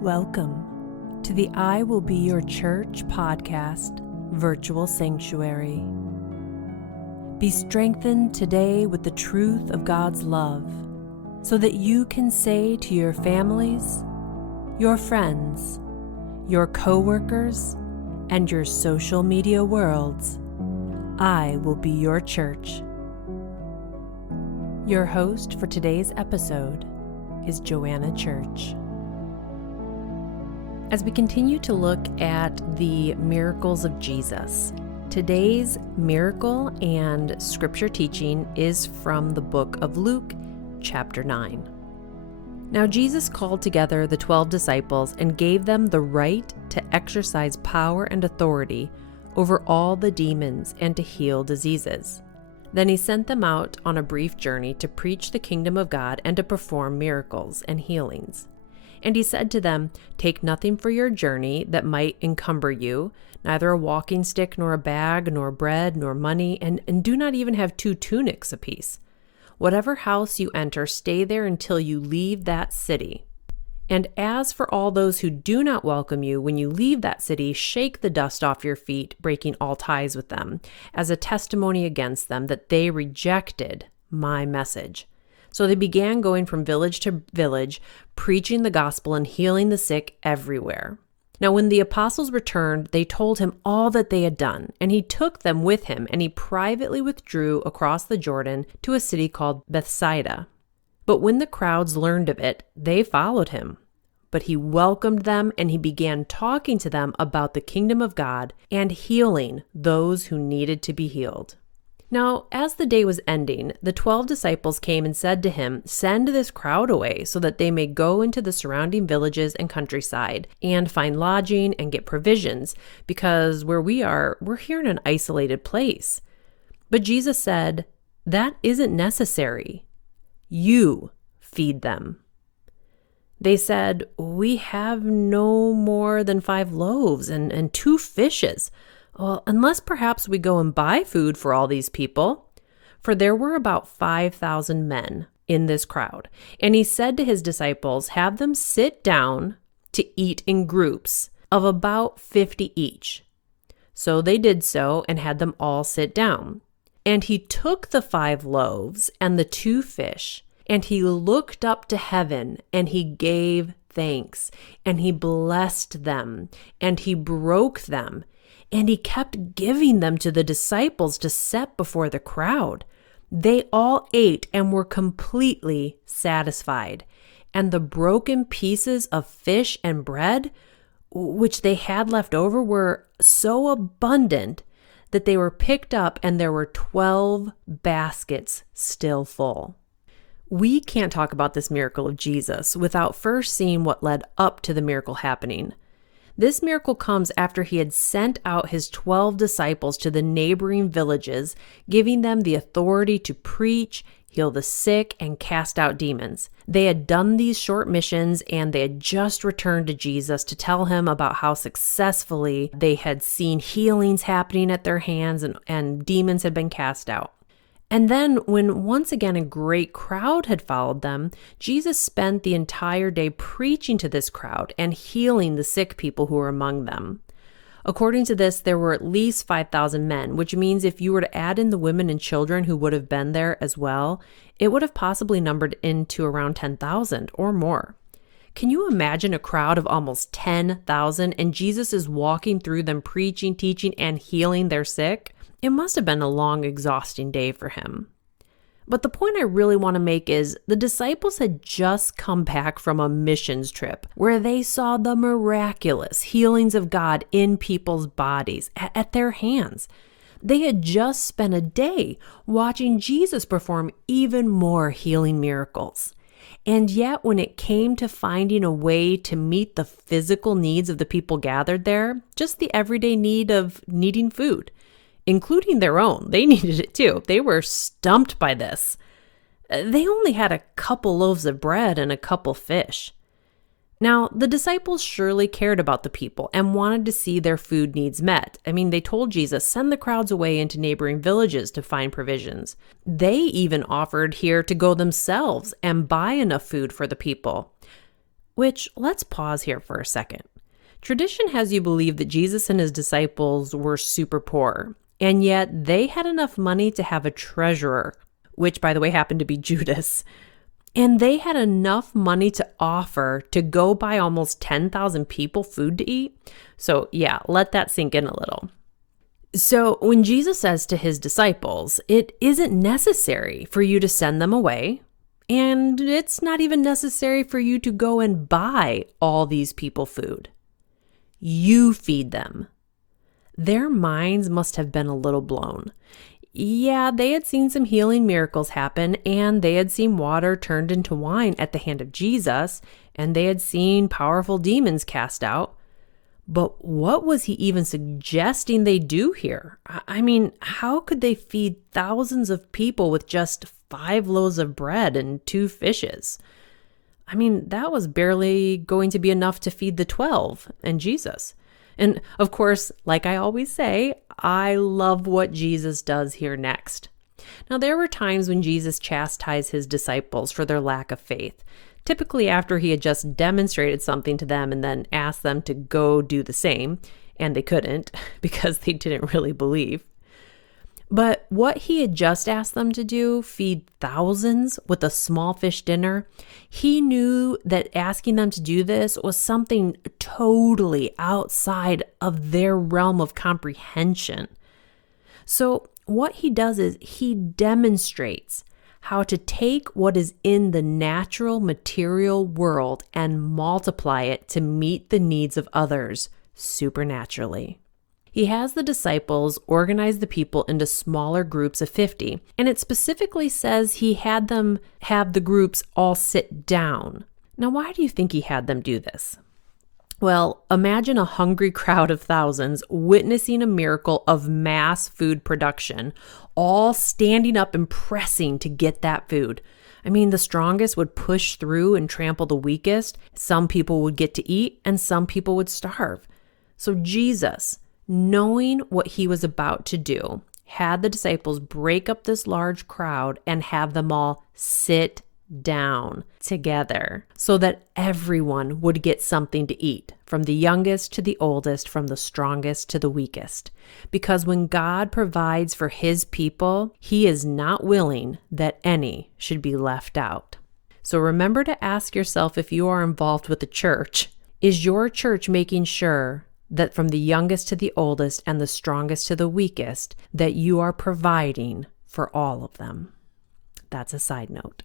Welcome to the I Will Be Your Church podcast virtual sanctuary. Be strengthened today with the truth of God's love so that you can say to your families, your friends, your co-workers, and your social media worlds, I will be your church. Your host for today's episode is Joanna Church. As we continue to look at the miracles of Jesus, today's miracle and scripture teaching is from the book of Luke, chapter 9. Now Jesus called together the 12 disciples and gave them the right to exercise power and authority over all the demons and to heal diseases. Then he sent them out on a brief journey to preach the kingdom of God and to perform miracles and healings. And he said to them, "Take nothing for your journey that might encumber you, neither a walking stick, nor a bag, nor bread, nor money, and do not even have 2 tunics apiece. Whatever house you enter, stay there until you leave that city. And as for all those who do not welcome you, when you leave that city, shake the dust off your feet, breaking all ties with them, as a testimony against them that they rejected my message." So they began going from village to village, preaching the gospel and healing the sick everywhere. Now when the apostles returned, they told him all that they had done, and he took them with him, and he privately withdrew across the Jordan to a city called Bethsaida. But when the crowds learned of it, they followed him. But he welcomed them, and he began talking to them about the kingdom of God and healing those who needed to be healed. Now, as the day was ending, the 12 disciples came and said to him, "Send this crowd away so that they may go into the surrounding villages and countryside and find lodging and get provisions, because where we are, we're here in an isolated place." But Jesus said, "That isn't necessary. You feed them." They said, "We have no more than 5 loaves and 2 fishes. Well, unless perhaps we go and buy food for all these people." For there were about 5,000 men in this crowd. And he said to his disciples, "Have them sit down to eat in groups of about 50 each." So they did so and had them all sit down. And he took the 5 loaves and the 2 fish, and he looked up to heaven, and he gave thanks, and he blessed them, and he broke them. And he kept giving them to the disciples to set before the crowd. They all ate and were completely satisfied. And the broken pieces of fish and bread, which they had left over, were so abundant that they were picked up, and there were 12 baskets still full. We can't talk about this miracle of Jesus without first seeing what led up to the miracle happening. This miracle comes after he had sent out his 12 disciples to the neighboring villages, giving them the authority to preach, heal the sick, and cast out demons. They had done these short missions, and they had just returned to Jesus to tell him about how successfully they had seen healings happening at their hands and demons had been cast out. And then when once again a great crowd had followed them, Jesus spent the entire day preaching to this crowd and healing the sick people who were among them. According to this, there were at least 5,000 men, which means if you were to add in the women and children who would have been there as well, it would have possibly numbered into around 10,000 or more. Can you imagine a crowd of almost 10,000 and Jesus is walking through them preaching, teaching, and healing their sick? It must have been a long, exhausting day for him. But the point I really want to make is the disciples had just come back from a missions trip where they saw the miraculous healings of God in people's bodies at their hands. They had just spent a day watching Jesus perform even more healing miracles. And yet, when it came to finding a way to meet the physical needs of the people gathered there, just the everyday need of needing food, including their own. They needed it too. They were stumped by this. They only had a couple loaves of bread and a couple fish. Now, the disciples surely cared about the people and wanted to see their food needs met. I mean, they told Jesus, send the crowds away into neighboring villages to find provisions. They even offered here to go themselves and buy enough food for the people. Which, let's pause here for a second. Tradition has you believe that Jesus and his disciples were super poor, and yet they had enough money to have a treasurer, which, by the way, happened to be Judas. And they had enough money to offer to go buy almost 10,000 people food to eat. So yeah, let that sink in a little. So when Jesus says to his disciples, it isn't necessary for you to send them away, and it's not even necessary for you to go and buy all these people food. You feed them. Their minds must have been a little blown. Yeah, they had seen some healing miracles happen, and they had seen water turned into wine at the hand of Jesus, and they had seen powerful demons cast out. But what was he even suggesting they do here? I mean, how could they feed thousands of people with just 5 loaves of bread and 2 fishes? I mean, that was barely going to be enough to feed the 12 and Jesus. And of course, like I always say, I love what Jesus does here next. Now, there were times when Jesus chastised his disciples for their lack of faith, typically after he had just demonstrated something to them and then asked them to go do the same, and they couldn't because they didn't really believe. But what he had just asked them to do, feed thousands with a small fish dinner, he knew that asking them to do this was something totally outside of their realm of comprehension. So what he does is he demonstrates how to take what is in the natural material world and multiply it to meet the needs of others supernaturally. He has the disciples organize the people into smaller groups of 50, and it specifically says he had them have the groups all sit down. Now, why do you think he had them do this? Well, imagine a hungry crowd of thousands witnessing a miracle of mass food production, all standing up and pressing to get that food. I mean, the strongest would push through and trample the weakest. Some people would get to eat, and some people would starve. So Jesus, knowing what he was about to do, had the disciples break up this large crowd and have them all sit down together so that everyone would get something to eat, from the youngest to the oldest, from the strongest to the weakest. Because when God provides for his people, he is not willing that any should be left out. So remember to ask yourself, if you are involved with the church, is your church making sure that from the youngest to the oldest and the strongest to the weakest, that you are providing for all of them? That's a side note.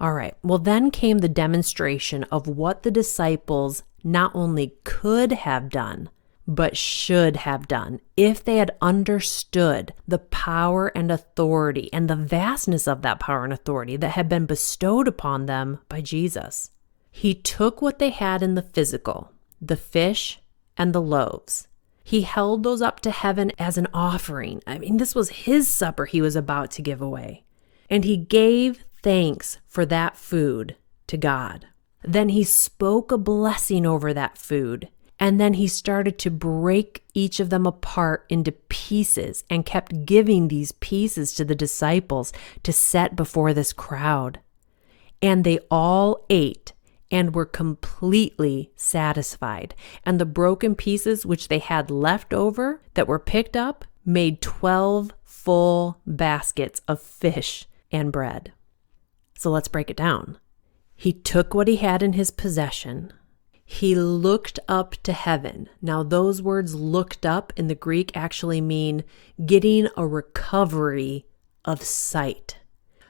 All right, well, then came the demonstration of what the disciples not only could have done, but should have done if they had understood the power and authority and the vastness of that power and authority that had been bestowed upon them by Jesus. He took what they had in the physical, the fish and the loaves. He held those up to heaven as an offering. I mean, this was his supper he was about to give away. And he gave thanks for that food to God. Then he spoke a blessing over that food. And then he started to break each of them apart into pieces and kept giving these pieces to the disciples to set before this crowd. And they all ate and were completely satisfied. And the broken pieces which they had left over that were picked up made 12 full baskets of fish and bread. So let's break it down. He took what he had in his possession. He looked up to heaven. Now, those words looked up in the Greek actually mean getting a recovery of sight.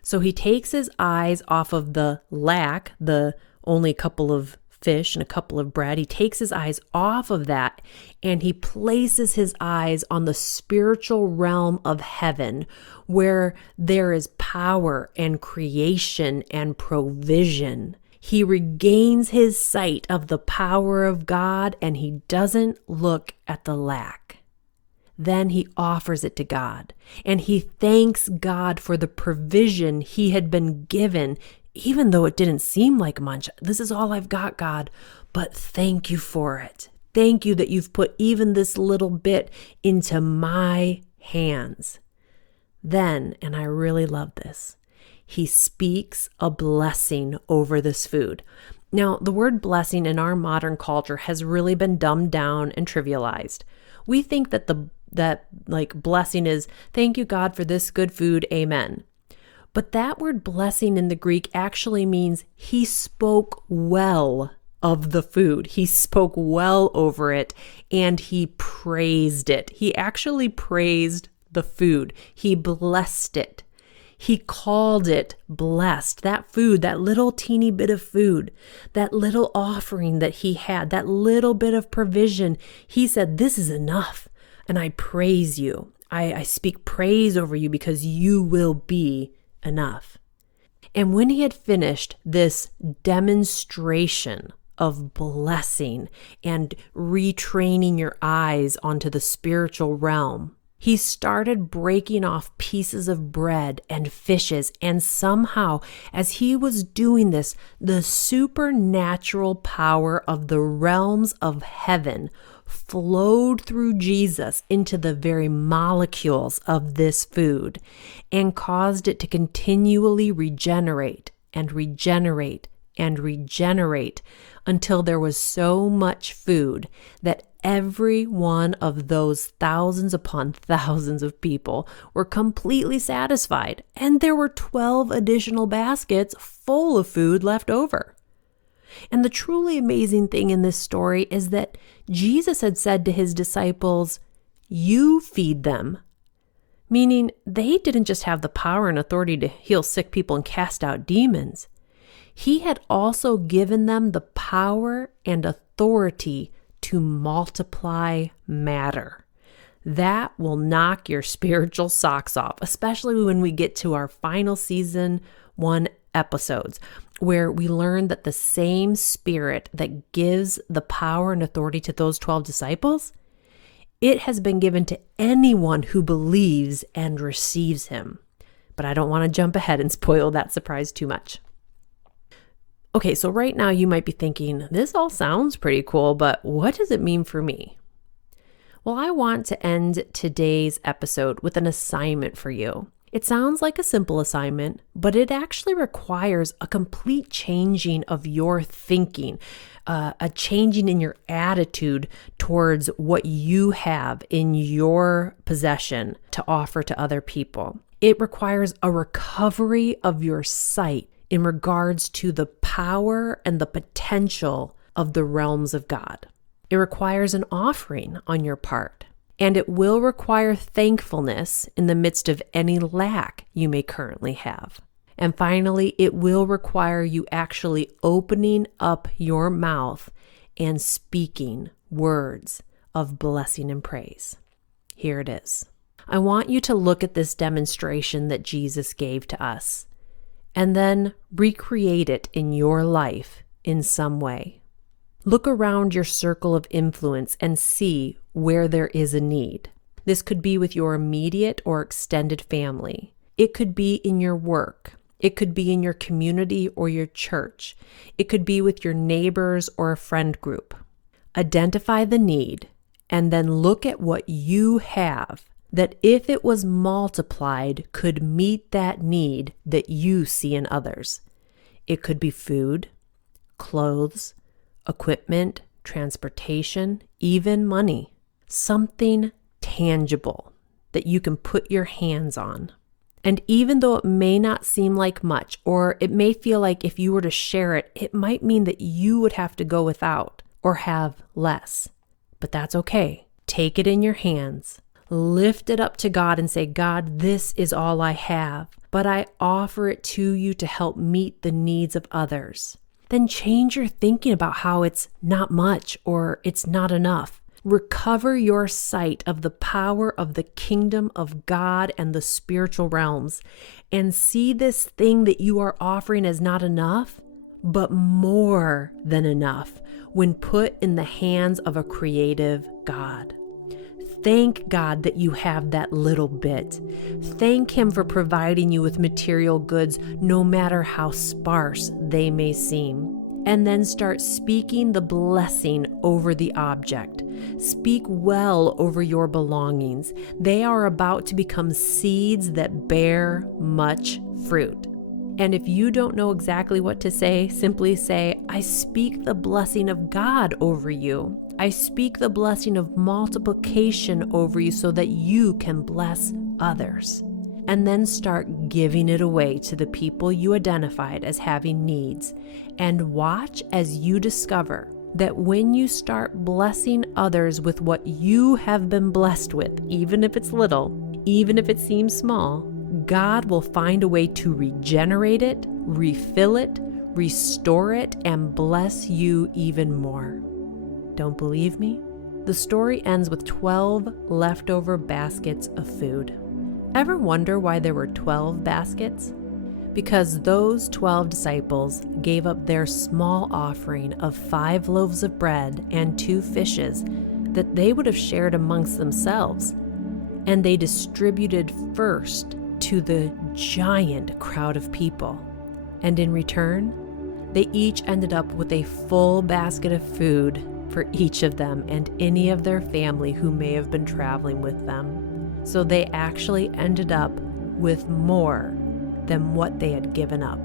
So he takes his eyes off of the lack, the only a couple of fish and a couple of bread. He takes his eyes off of that and he places his eyes on the spiritual realm of heaven, where there is power and creation and provision. He regains his sight of the power of God and he doesn't look at the lack. Then he offers it to God and he thanks God for the provision he had been given, even though it didn't seem like much. This is all I've got, God, but thank you for it. Thank you that you've put even this little bit into my hands. Then, and I really love this, he speaks a blessing over this food. Now, the word blessing in our modern culture has really been dumbed down and trivialized. We think that blessing is thank you God for this good food, amen. But that word blessing in the Greek actually means he spoke well of the food. He spoke well over it and he praised it. He actually praised the food. He blessed it. He called it blessed. That food, that little teeny bit of food, that little offering that he had, that little bit of provision, he said, this is enough. And I praise you. I speak praise over you because you will be enough. And when he had finished this demonstration of blessing and retraining your eyes onto the spiritual realm, he started breaking off pieces of bread and fishes, and somehow, as he was doing this, the supernatural power of the realms of heaven flowed through Jesus into the very molecules of this food and caused it to continually regenerate and regenerate and regenerate until there was so much food that every one of those thousands upon thousands of people were completely satisfied, and there were 12 additional baskets full of food left over. And the truly amazing thing in this story is that Jesus had said to his disciples, "You feed them," meaning they didn't just have the power and authority to heal sick people and cast out demons. He had also given them the power and authority to multiply matter. That will knock your spiritual socks off, especially when we get to our final season 1 episodes, where we learn that the same Spirit that gives the power and authority to those 12 disciples, it has been given to anyone who believes and receives him. But I don't want to jump ahead and spoil that surprise too much. Okay, so right now you might be thinking, this all sounds pretty cool, but what does it mean for me? Well, I want to end today's episode with an assignment for you. It sounds like a simple assignment, but it actually requires a complete changing of your thinking, a changing in your attitude towards what you have in your possession to offer to other people. It requires a recovery of your sight in regards to the power and the potential of the realms of God. It requires an offering on your part, and it will require thankfulness in the midst of any lack you may currently have. And finally, it will require you actually opening up your mouth and speaking words of blessing and praise. Here it is. I want you to look at this demonstration that Jesus gave to us, and then recreate it in your life in some way. Look around your circle of influence and see where there is a need. This could be with your immediate or extended family. It could be in your work. It could be in your community or your church. It could be with your neighbors or a friend group. Identify the need and then look at what you have that, if it was multiplied, could meet that need that you see in others. It could be food, clothes, equipment, transportation, even money. Something tangible that you can put your hands on. And even though it may not seem like much, or it may feel like if you were to share it, it might mean that you would have to go without or have less. But that's okay. Take it in your hands. Lift it up to God and say, God, this is all I have, but I offer it to you to help meet the needs of others. Then change your thinking about how it's not much or it's not enough. Recover your sight of the power of the kingdom of God and the spiritual realms, and see this thing that you are offering as not enough, but more than enough when put in the hands of a creative God. Thank God that you have that little bit. Thank Him for providing you with material goods, no matter how sparse they may seem. And then start speaking the blessing over the object. Speak well over your belongings. They are about to become seeds that bear much fruit. And if you don't know exactly what to say, simply say, I speak the blessing of God over you. I speak the blessing of multiplication over you so that you can bless others. And then start giving it away to the people you identified as having needs. And watch as you discover that when you start blessing others with what you have been blessed with, even if it's little, even if it seems small, God will find a way to regenerate it, refill it, restore it, and bless you even more. Don't believe me? The story ends with 12 leftover baskets of food. Ever wonder why there were 12 baskets? Because those 12 disciples gave up their small offering of 5 loaves of bread and 2 fishes that they would have shared amongst themselves, and they distributed first to the giant crowd of people. And in return, they each ended up with a full basket of food for each of them and any of their family who may have been traveling with them. So they actually ended up with more than what they had given up.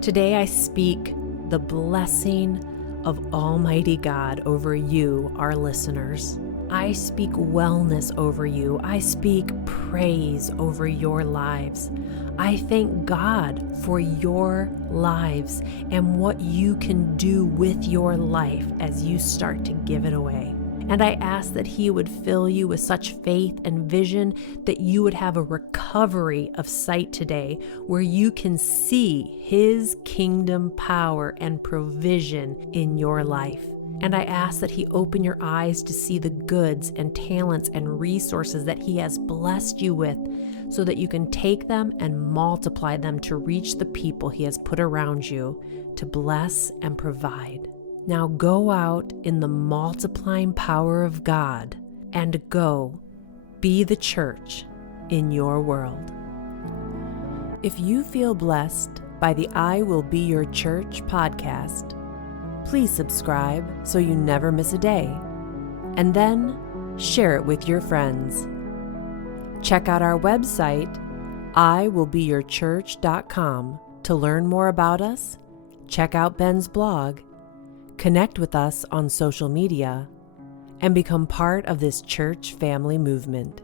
Today I speak the blessing of Almighty God over you, our listeners. I speak wellness over you. I speak praise over your lives. I thank God for your lives and what you can do with your life as you start to give it away. And I ask that He would fill you with such faith and vision that you would have a recovery of sight today where you can see His kingdom power and provision in your life. And I ask that He open your eyes to see the goods and talents and resources that He has blessed you with so that you can take them and multiply them to reach the people He has put around you to bless and provide. Now go out in the multiplying power of God and go be the church in your world. If you feel blessed by the I Will Be Your Church podcast, please subscribe so you never miss a day, and then share it with your friends. Check out our website, iwillbeyourchurch.com, to learn more about us, check out Ben's blog, connect with us on social media, and become part of this church family movement.